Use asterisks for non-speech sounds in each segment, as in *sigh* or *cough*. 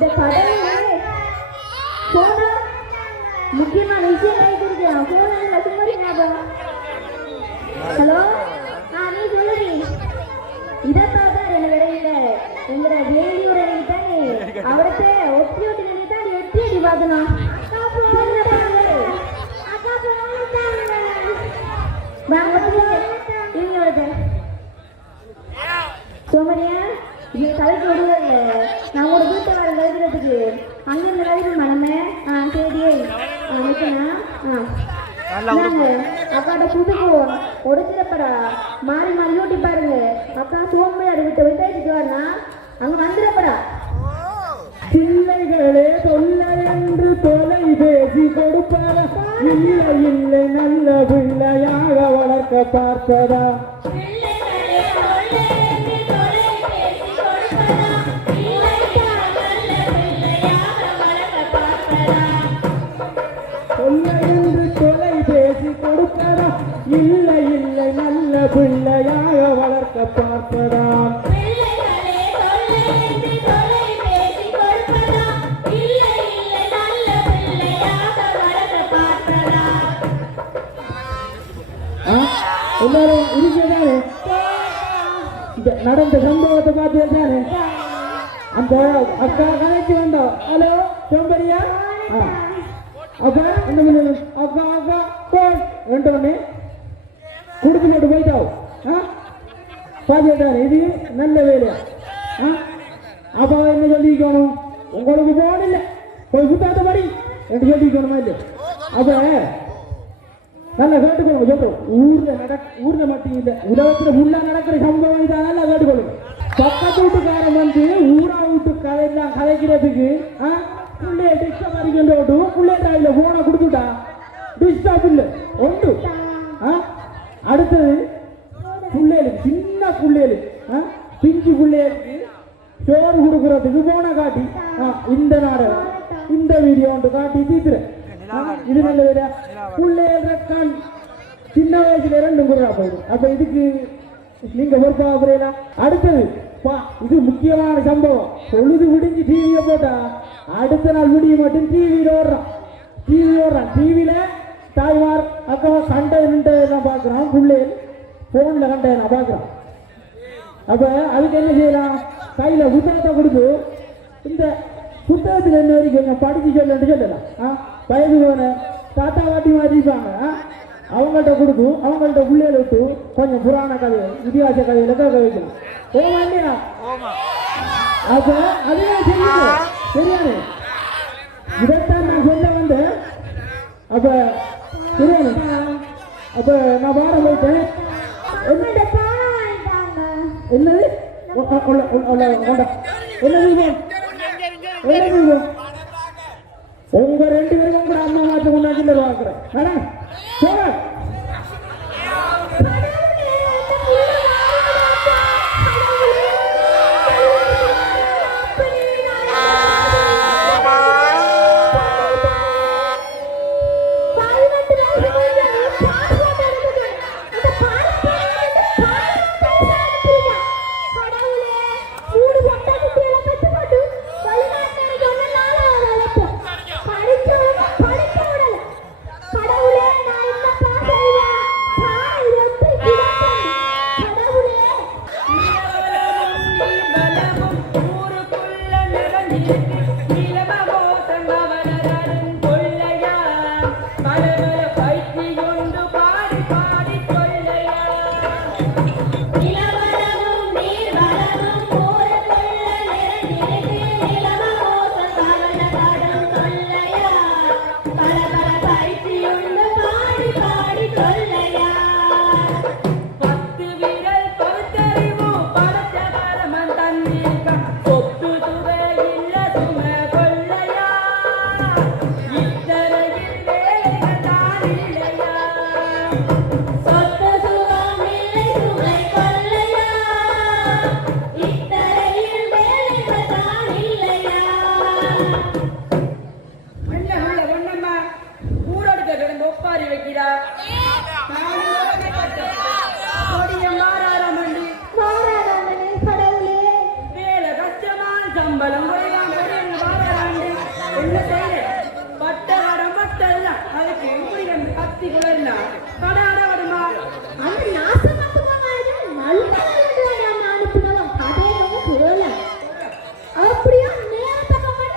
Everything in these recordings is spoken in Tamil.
இந்த கடவுளே போனா முக்கியமான விஷயம் கை கொடுக்கிறேன் போன சும்மா ஞாபகம் ஹலோ ஆ நீ சொல்லுடி இதை பார்த்தா என்ன விடையில எங்கட டெய்லி ஒரு தானே அவர்கிட்ட ஒட்டி ஒட்டி நினைத்தா நீ எட்டி அடி பார்க்கணும் சோமரியா இது கலைக்கு விடுவதில்ல நான் ஒரு வீட்டை வர கழிக்கிறதுக்கு அங்கிருந்து கழிக்க மனமே ஆ சரி ஆ வைக்கணும். ஆ. நாங்க அக்காட்ட புதுக்கு உடைச்சிடப்படா மாறி மாறி ஊட்டி பாருங்க. அக்கா சோம்பேறி விட்டு விட்டாச்சு வரனா. அங்க வந்துடப்படா பிள்ளைகளே தொல்லை என்று தொலை பேசி கொடுப்பதா இல்லை இல்லை நல்ல பிள்ளையாக வளர்க்க பார்ப்பதா. தொல்லை பிள்ளையாக வளர்க்க பார்ப்பதா ஆ? எல்லாரும் இருக்கதானே இந்த நடந்த சம்பவத்தை பார்த்து தானே அந்த அக்கா கதைக்கு வந்தோம் ஹலோ சோம்பரியா. அப்ப என்ன பண்ணணும் அக்கா அக்கா போய் ரெண்டோன்னு கொடுத்து போட்டு போயிட்டாவு ஆ பார்த்துட்டாரு இது நல்ல வேலையா அப்ப என்ன சொல்லிக்கணும் உங்களுக்கு போன் இல்லை. போய் சுத்தாத படி என்று சொல்லிக்கணுமா இல்லை? அப்ப நல்லா கேட்டுக்கொள்ளுங்க சொல்றோம். ஊர்ல நடக் ஊர்ல மட்டும் இல்ல. உலகத்துல ஃபுல்லா நடக்கிற சம்பவம் இதான் நல்லா கேட்டுக்கொள்ளுங்க. பக்கத்து வீட்டுக்காரன் வந்து ஊரா வீட்டு கதையெல்லாம் கதைக்கிறதுக்கு பிள்ளைய புள்ளைய டிஸ்டர்ப் ஓட்டு பிள்ளைய தாயில போனை கொடுத்துட்டா. டிஸ்டர்ப் இல்லை. ஒன்று. அடுத்தது புள்ளைகளுக்கு சின்ன புள்ளைகளுக்கு ஆ? பிஞ்சு புள்ளேலுக்கு சோறு கொடுக்கறதுக்கு போன காட்டி. இந்த நாடகம். இந்த வீடியோ ஒன்று காட்டி தீத்துறேன் இது நல்ல வேலையா புள்ளேல் சின்ன வயசுல ரெண்டு குரலா போயிடும் அப்ப இதுக்கு நீங்க பொறுப்பா அடுத்தது பா இது முக்கியமான சம்பவம். பொழுது விடிஞ்சு டிவியை போட்டா அடுத்த நாள் விடிய மட்டும் டிவியில ஓடுறான். டிவி ஓடுறான். டிவியில தாய்மார் அக்கா சண்டை நின்றதெல்லாம் பார்க்குறான் பிள்ளைகள் ஃபோனில் கண்டதை நான் பார்க்குறான். அப்ப அதுக்கு என்ன செய்யலாம்? கையில புத்தகத்தை கொடுத்து இந்த புத்தகத்தில் என்ன வரைக்கும் படிச்சு சொல்லுன்னு சொல்லலாம். வயது போன தாத்தா பாட்டி மாதிரி இருப்பாங்க? அவங்கள்ட்ட கொடுக்கும் அவங்கள்ட்ட பிள்ளைகளை விட்டு கொஞ்சம் புராண கதை இதிகாச கதையில கேட்க வைக்கலாம். ஓமா இல்லையா? அப்ப அதுவே தெரியுது. சரியானே இதைத்தான் நான் சொல்ல வந்தேன். அப்ப சரியானே அப்ப நான் வார போயிட்டேன். என்ன என்னது உ- உங்க ரெண்டு பேரும் கூட அம்மா மாத்த முன்னாடி வாங்குறேன்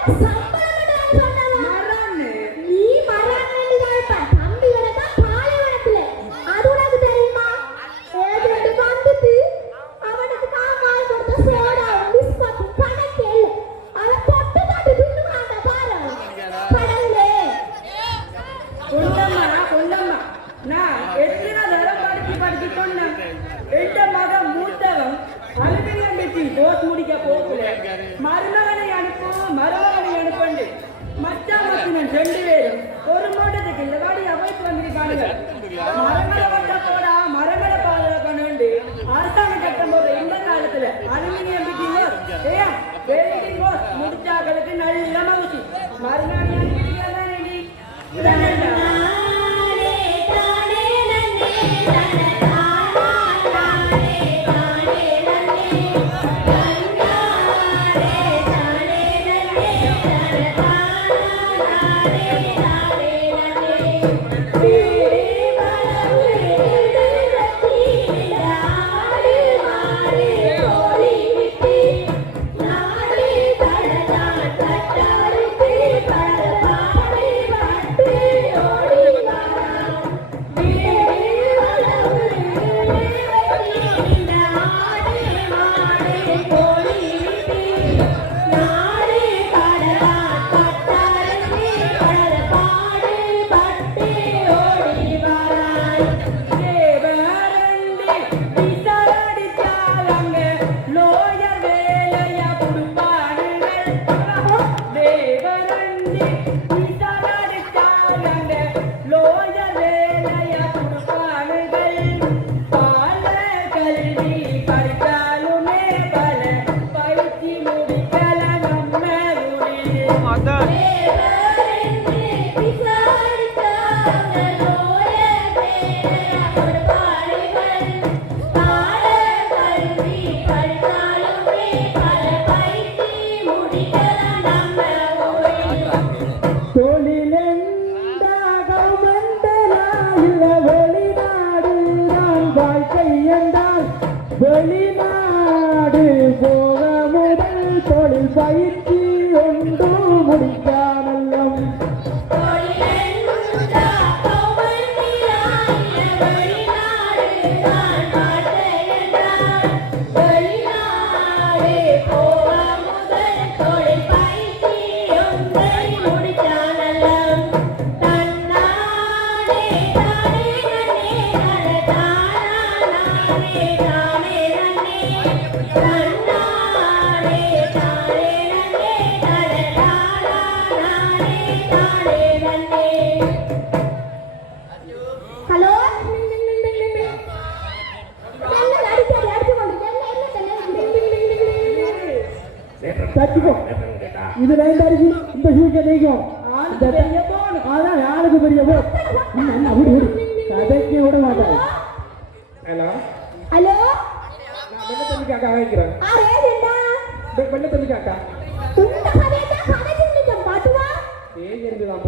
Yes,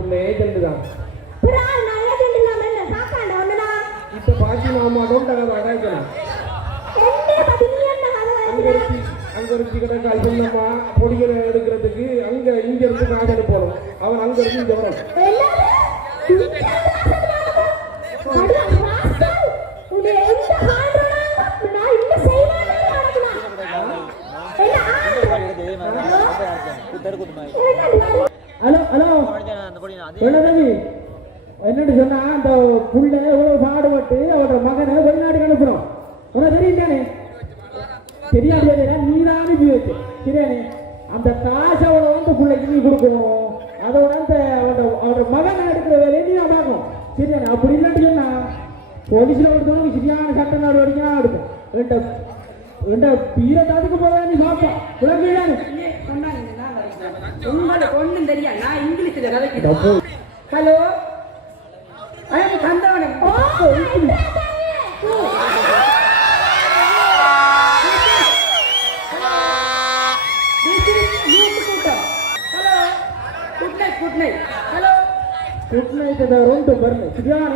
ஒன்னே தண்டுதான் இப்ப பாக்கி நாம அடவுண்டாக அடாய்க்கலாம் அங்க ஒரு சிக்கன கால் பண்ணமா பொடிகளை எடுக்கிறதுக்கு அங்க இங்க இருந்து காசு போகணும் அவன் அங்க இருந்து இங்க வரும் ஹலோ ஹலோ எனவே என்னன்னு சொன்னா அந்த புள்ள எவ்வளவு பாடுபட்டு அவரோட மகனை வெளிநாடு அனுப்புறோம். உனக்கு தெரியும் தானே தெரியாது நீராமி போயிடுச்சு சரியானே அந்த காசை அவனை வந்து பிள்ளைக்கு நீ கொடுக்கணும். அதோட அந்த அவரோட அவரோட மகனை எடுக்கிற வேலையை நீ தான் பார்க்கணும் சரியானே அப்படி இல்லைன்னு சொன்னா போலீஸில் ஒருத்தவங்க சரியான சட்ட நடவடிக்கையா எடுக்கும் ரெண்ட ரெண்ட பீரத்தாத்துக்கு போகிறதா நீ பார்ப்போம் உலகம் உங்களுக்கு ஒண்ணும் தெரியாது நான் இங்கிலீஷ்ல கதைக்கிறேன் hello I'm Kandavanam oh hello good night good night hello good night ரெண்டு வரல சரியான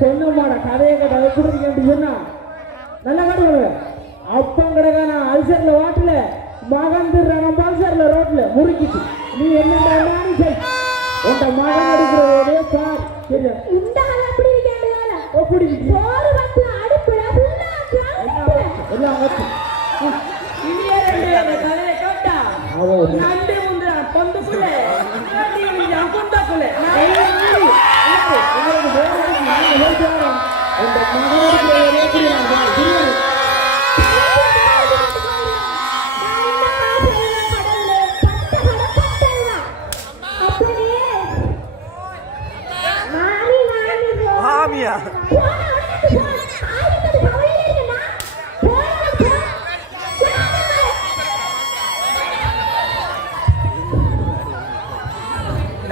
சொன்னமாட கதையை கேட்ட எப்படி சொன்னா. நல்லா காட்டுவாங்க அப்பம் கிடக்கான அல்சர்ல வாட்டுல மகன் திருறான பல்சர்ல ரோட்ல முறுக்கிட்டு. நீ என்ன சரி. உன்ட மகன் எடுக்கிறதே பார். சரியா எப்படி? இருக்கு? எல்லாம் வச்சு. இனிய ரெண்டு கதையை கேட்டா. நண்டு முந்துறான் குந்தக்குள்ள உங்களுக்கு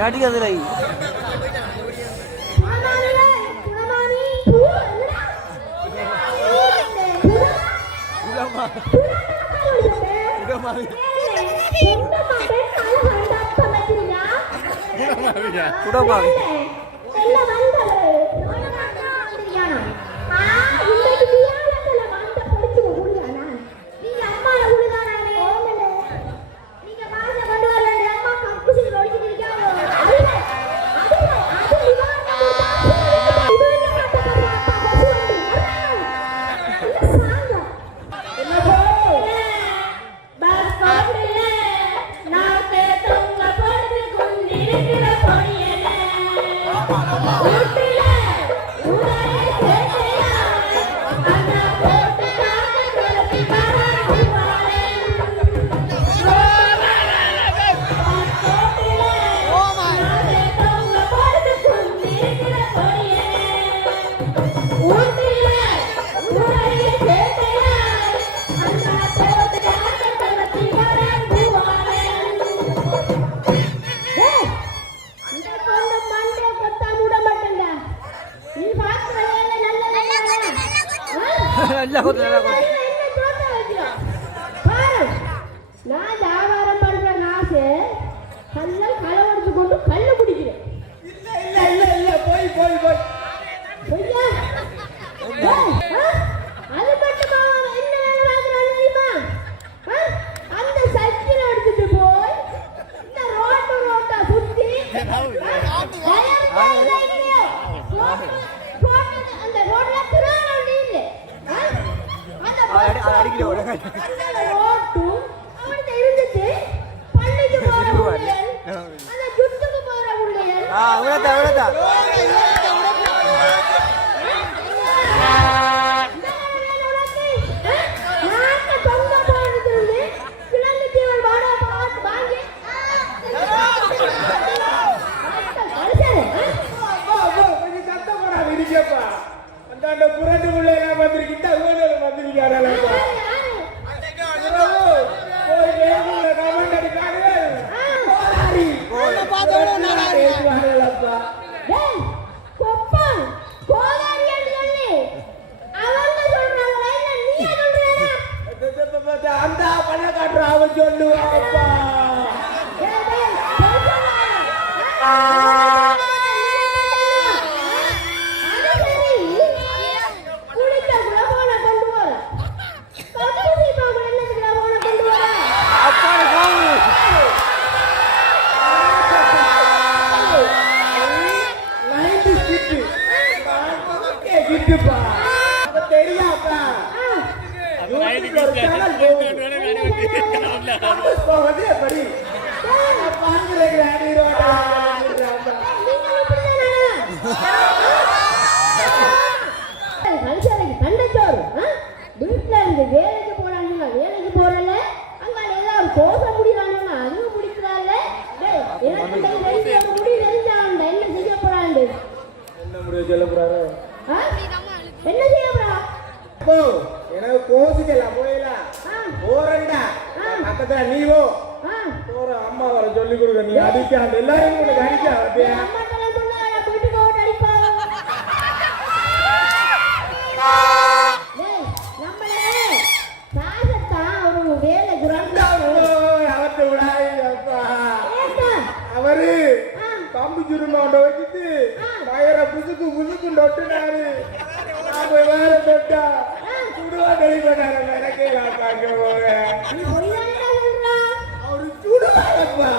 நடிகதில்லை குடமாவி எல்லாம் *laughs* தயவு செய்து ரோட்டு- ரோட்டு- அந்த ரோட்ல திருவண்ண வண்டி இல்லை. ஆ? அந்த அடி- அது அடிக்கல, உடனே. அந்த ரோட்டும் அவன்கிட்ட இருந்துச்சு. பள்ளிக்கு போற பிள்ளைகள், அந்த ஜுட்டுக்கு போற பிள்ளைகள், ஆ உனத்தா உனத்தா கொஞ்சம் சத்தம் போடாம இருக்கப்பா அந்த அந்த புரண்டு பிள்ளை எல்லாம் வந்திருக்கிட்ட ஊழல் வந்திருக்காரப்பா போய் வேணுங்க கமெண்ட் அடிக்காது பேசுவாங்களப்பா அந்த பண காட்டுற அவன் சொல்லுவாப்பா என்ன முடிவு சொல்ல போறாரு. ஆ? என்ன செய்ய போறா? அப்போ எனக்கு ஆ, போறேன்டா. ஆ. பக்கத்துல நீ போ. போற அம்மா வர சொல்லி கொடுக்க நீ அடிக்காம எல்லாரும் உனக்கு அடிக்க அப்படியா? அவரு. கம்பு சுருமாண்ட வச்சுட்டு வயர புசுக்கு புசுக்கு நொட்டுனாரு. நாம வேற தொட்டா சுடுவா தெளிவாரு எனக்கே நான் பார்க்க. அவரு சுடுவாரப்பா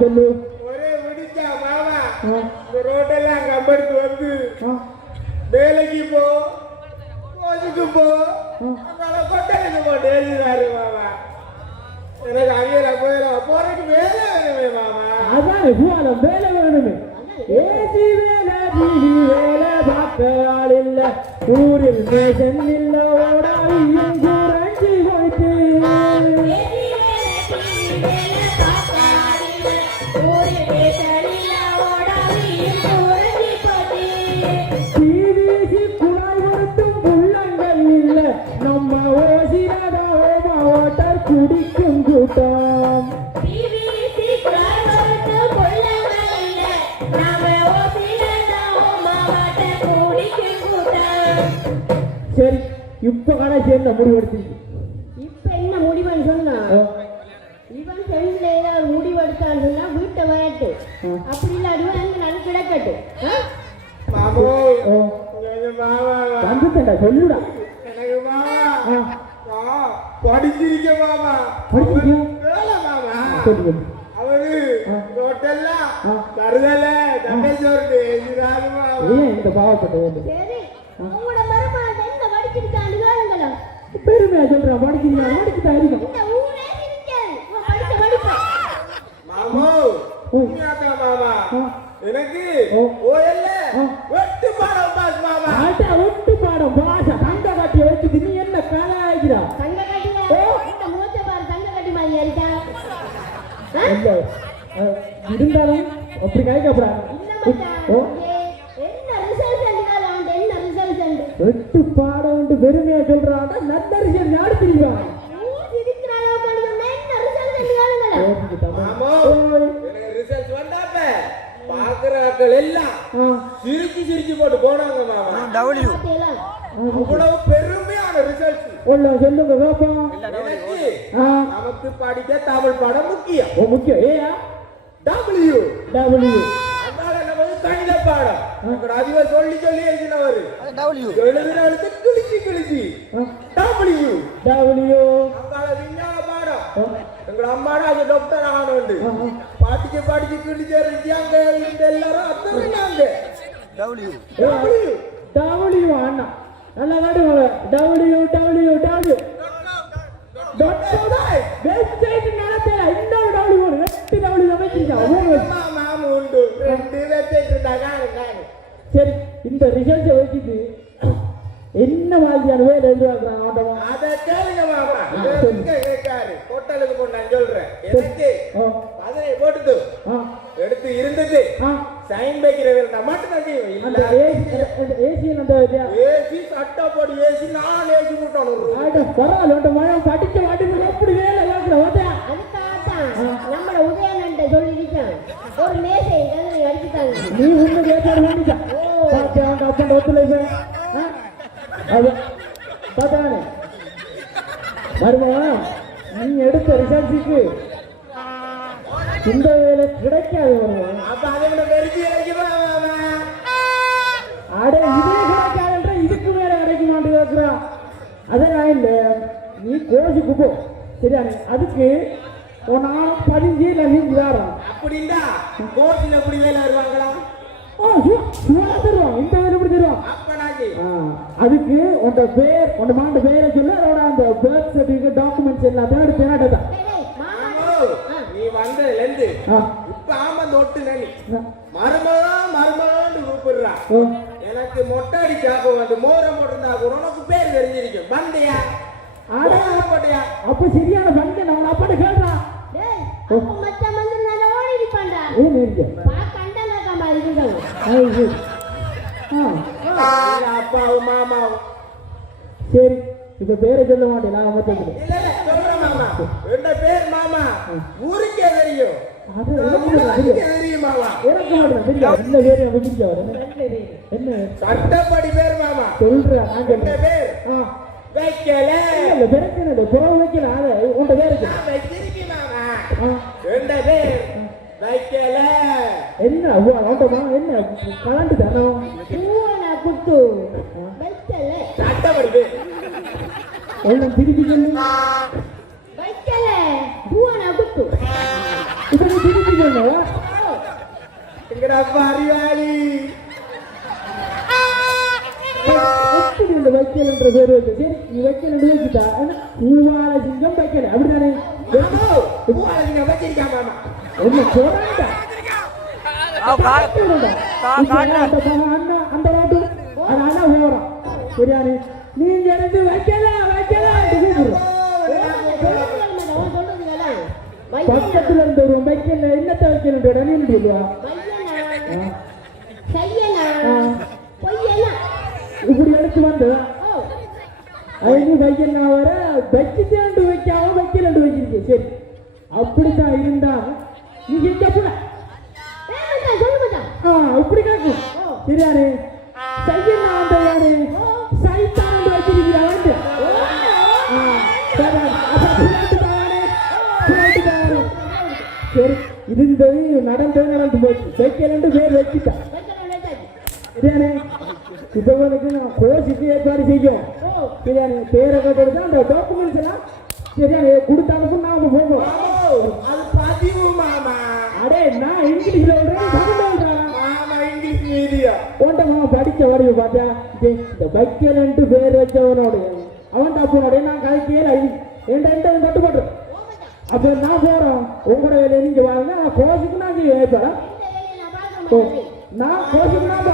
சொல்லு. ஒரே விடிச்சா மாமா ரோட்டெல்லாம் கம்பெடுத்து வந்து சரி இப்ப கடைசி என்ன முடிவெடுத்தீங்க இப்ப என்ன முடிவுன்னு சொன்னா? இவன் செல்ல ஏதாவது முடிவெடுத்தான்னு சொன்னா வீட்டை வரட்டு. அப்படி இல்லாட்டி அங்க நடு கிடக்கட்டு ஆ? மாமோ ஓ, இங்க மாமா வந்துட்டேன்டா சொல்லுடா. எனக்கு மாமா. ஆ, நான் படிச்சிருக்க மாமா. படிச்சிருக்கியா? வேலை மாமா. ரோட்டெல்லாம் ஆ. தருதல தண்டச்சோறு எதிராக மாமா ஏன் இந்த பாவப்பட்ட வேண்டும் சரி உங்களோட மருமகன் என்ன படிச்சிருக்கான்னு கேளுங்களா பெருமையா சொல்றேன் படிக்கிறீங்க படிச்சுட்டா இருக்கும் இந்த ஊரே இருக்காது. இவன் படிச்ச படிப்பு. மாமோ உண்மையாக்கா மாமா. எனக்கு ஓ. ஓயல்ல. வெட்டு பாடம் பாஸ் மாமா. அட ஒட்டு பாடம் பாஷா தங்க காட்டிய வச்சுட்டு நீ என்ன தங்க இந்த மூச்ச பாரு தங்க கட்டி மாதிரி அடிக்கால அவன் என்ன ரிசல்ட் வெட்டு பாடம் பெருமையா சொல்றாங்க நல்ல ரிசல்ட் யாரு தெரியுமா ஊர் இருக்கிற அளவுக்கு சொன்னா என்ன ரிசல்ட் அடிக்காலுங்களா மாமோ எனக்கு ரிசல்ட் வந்தாப்ப பாக்குற ஆட்கள் எல்லாம் சிரிச்சு சிரிச்சு போட்டு போனாங்க மாமா. பாத்தீங்களா அவ்வளவு பெருமையான ரிசல்ட் உள்ள சொல்லுங்க நமக்கு படிக்க தமிழ் பாடம் முக்கியம். ஓ முக்கியம். ஏயா? டபிள்யூ டபிள்யூ கணித பாடம். அதிபர் சொல்லி சொல்லி எழுதினவர். எழுதின எழுத்து கிழிச்சு கிழிச்சு. டபிள்யூ டபிள்யூ அங்கால விஞ்ஞான பாடம். எங்களோட அம்மாடா அது டாக்டர் ஆகணுண்டு பாட்டிக்கு பாட்டிக்கு கிழிச்சு இருக்காங்க இந்த எல்லாரும் அத்தனை நாங்க. டபிள்யூ டபிள்யூ அண்ணா. நல்லா காட்டுங்க டபிள்யூ டபிள்யூ டபிள்யூ எட்டு டபிள்யூ அமைச்சிருக்கா மாமா உண்டு ரெண்டு காணு சரி இந்த ரிசல்ட்டை வச்சுட்டு என்ன மாதிரியான வேலை எழுதுவாங்க ஆண்டவன் அதை கேளுங்க மாமா. கேட்காரு? ஹோட்டலுக்கு போன நான் சொல்றேன். எனக்கு பதினை போட்டுது எடுத்து இருந்தது சைன் வைக்கிறவங்க மட்டும் தான் அந்த இல்ல ஏசியில் அந்த ஏசி சட்டை போடி ஏசி நான் ஏசி ஆட, பரவாயில்ல மழை படிச்ச வாட்டி எப்படி வேலை பார்க்குற ஒரு மேசை அடிச்சுட்டாங்க? நீ ஒண்ணு கேட்டாரு வேண்டிச்சா பாத்தியா அவங்க அப்பன் ஒத்துல அது பார்த்தானே வருமா நீ எடுத்த ரிசர்ச்சுக்கு இந்த வேலை கிடைக்காது வருமா அப்ப அதை விட வெறுதி கிடைக்குமா மாமா அட இதே கிடைக்காதுன்ற இதுக்கு மேல கிடைக்க மாட்டேங்கிறான் அதெல்லாம் இல்ல. நீ கோஷுக்கு போ. சரியானே அதுக்கு உன் நானும் பதிஞ்சு லட்சம் வேறான் அப்படின்னா கோர்ட்ல எப்படி வேலை வருவாங்களா இந்த வேலை எப்படி. ஆ, அதுக்கு உன்னோட பேர் உன்னோட மாண்ட பேரை சொல்லு. அதோட அந்த பர்த் சர்டிஃபிகேட் டாக்குமெண்ட்ஸ் எல்லாத்தையும் எடுத்து என்னட்டா மாமோ, நீ வந்ததுல இருந்து இப்ப ஆமா தொட்டு நனி மருமகா மருமகான்னு கூப்பிடுறா. ஓ. எனக்கு மொட்டை அடிச்சாக்க வந்து மோரம் போட்டிருந்தா கூட உனக்கு பேர் தெரிஞ்சிருக்கும். வந்தியா? ஆடா. மோதிரம் போட்டியா அப்ப சரியான வந்து நான் அப்பாட்ட அப்ப மத்த இருப்பான்டா ஏன் நேரிக்க பா கண்டங்க மாதிரி இருக்காங்க ஆ. இல்ல அப்பாவும் மாமாவும். சரி இப்ப பேரை சொல்ல மாட்டேன் நான் மொத்தத்தில் இல்ல இல்ல சொல்றேன் மாமா. என்ன பேர் மாமா. ஊருக்கே தெரியும். மாமா. சட்டப்படி பேர் மாமா. சொல்றேன் பேர். ஆ. வைக்கல. இல்ல இல்லை புறவு வைக்கல உன்ட பேருக்கு மாமா. ஆ. என்ன பேர். வைக்கல. என்ன அவன்டமா என்ன கலண்டு தரோம் பூவன குத்து. வைக்கல. சட்டப்படி பேர் எல்லாம் திருப்பி சொல்லு. வைக்கல. பூவன குத்து. இப்ப நீ திருப்பி சொல்லவா எங்கடா அப்பா அறிவாளி எப்படி இந்த வைக்கல்ன்ற பேர் வச்சு? சரி நீ வைக்கல் வச்சுட்டா என்ன? பூவால சிங்கம் வைக்கல. அப்படிதானே? மாமா பூவாளி வச்சிருக்கேன் மாமா என்ன அந்த அண்ணா போறோம் சரியானே நீங்க இருந்து வைக்கல வைக்கல பக்கத்துல இருந்து ஒரு வைக்கல என்னத்த நீ சொல்லுவா இப்படி எடுத்து வந்து அதுக்கு வைக்கல வர வச்சுட்டு வைக்காம வைக்கலண்டு வச்சிருக்கேன் சரி அப்படித்தான் இருந்தா மாட்டான் ஆ இப்படி கேட்கும் சரியானே சையன் அந்த யாரு சைத்தான் வச்சிருக்கியா வந்து? சரி, இருந்தது நடந்தது நடந்து போச்சு. சைக்கிள் பேர் வச்சுட்டா சரியானே இப்ப உனக்கு நான் கோச்சுக்கு ஏற்பாடு செய்யும். சரியானே பேரை கட்டுறது அந்த டாக்குமெண்ட்ஸ் எல்லாம் சரியானே கொடுத்தாலும் நாம போவோம் அடே நான் மாமா இங்கிலீஷ் மீடியம் உன்ட்ட மாமா படிச்ச வடிவு பார்த்தா இந்த பைக்கலன்ட்டு பேர் வச்சவனோட அவன் தப்புனோட நான் கதைக்கல என்கிட்ட என்கிட்ட தட்டு போட்டுரு அப்ப நான் போறோம் உங்களோட வேலையை நீங்க வாங்க நான் கோசுக்கு நான் இங்க நான் கோசுக்கு நான்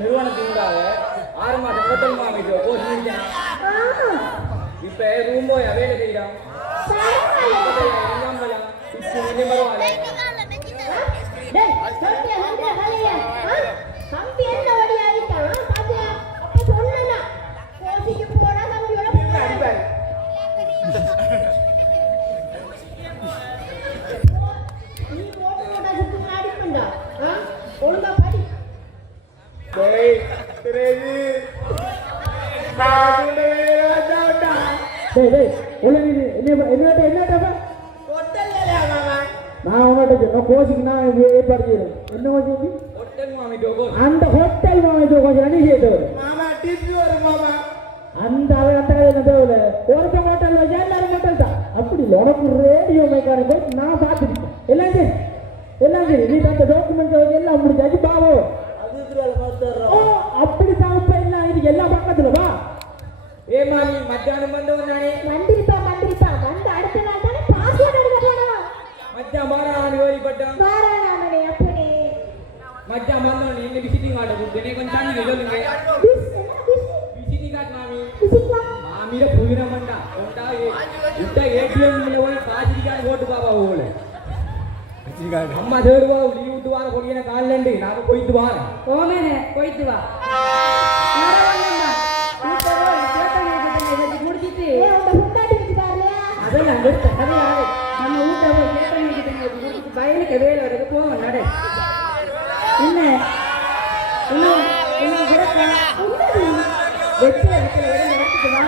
நிறுவனத்தினூடாக ஆறு மாதம் ஹோட்டல் மாமிட்டு கோர்ஸ் முடிக்கணும். இப்ப ரூம் போய் வேலை செய்யலாம் பரவாயில்ல. டேய் டேய் நீ என்ன என்னட்ட என்னட்டப்பா ஹோட்டல்ல மாமா? நான் சொன்னேன் கோச்சிக்கு நான் ஏற்பாடு செய்யறேன். என்ன ஹோட்டல் அந்த ஹோட்டல் மாமா கொஞ்சம் அணி செய்தவர் மாமா வரும் மாமா. அந்த அவன் அந்த கதை தேவையில்ல? ஒருத்த ஹோட்டல் வச்சா எல்லாரும் ஹோட்டல் தான் அப்படி இல்லை உனக்கு ரேடியோ மைக்காரன் போய் நான் பார்த்துருக்கேன் எல்லாம் சரி? எல்லாம் சரி. நீ அந்த டாக்குமெண்ட் எல்லாம் முடிஞ்சாச்சு பாவோ அப்படி தான் இப்ப எல்லாம் இது எல்லாம் பக்கத்துல வா. ஏ மாமி மத்தியானம் வந்தவன் நானே மந்திரிப்பா மந்திரிப்பா வந்து அடுத்த நாள் தானே பாஸ்போர்ட் எடுக்க போனோம் மச்சான் பாரான் வேலிப்பட்டான் வாரானே அப்பனே. மச்சான் வந்தவன் என்ன விசிட்டிங் கார்டு கொடுத்து என்னை கொஞ்சம் தண்ணி பிஸ் விசிட்டிங் கார்டு மாமி. மாமியில புதினம் பண்ணா கொண்டா விட்டா ஏடிஎம் போய் காசிரிக்கான ஓட்டு பாப்பா போல. அம்மா தேடுவா லீவ் விட்டு வார பொடியான காலிலண்டு நாம போயிட்டு வாரோம் ஓமேனே போயிட்டு வா. வச்சுட்டாரு அதெல்லாம் நிறுத்த கதையாது நம்ம ஊட்டவோ சேத்தனை கிட்ட வச்சு முடிச்சிட்டு வயலுக்கு வேலை வரைக்கும் போவோம் நடு என்ன? இன்னும் இன்னும் கிடக்க என்னது வெற்றில வெற்றில விட நடத்திட்டு வா.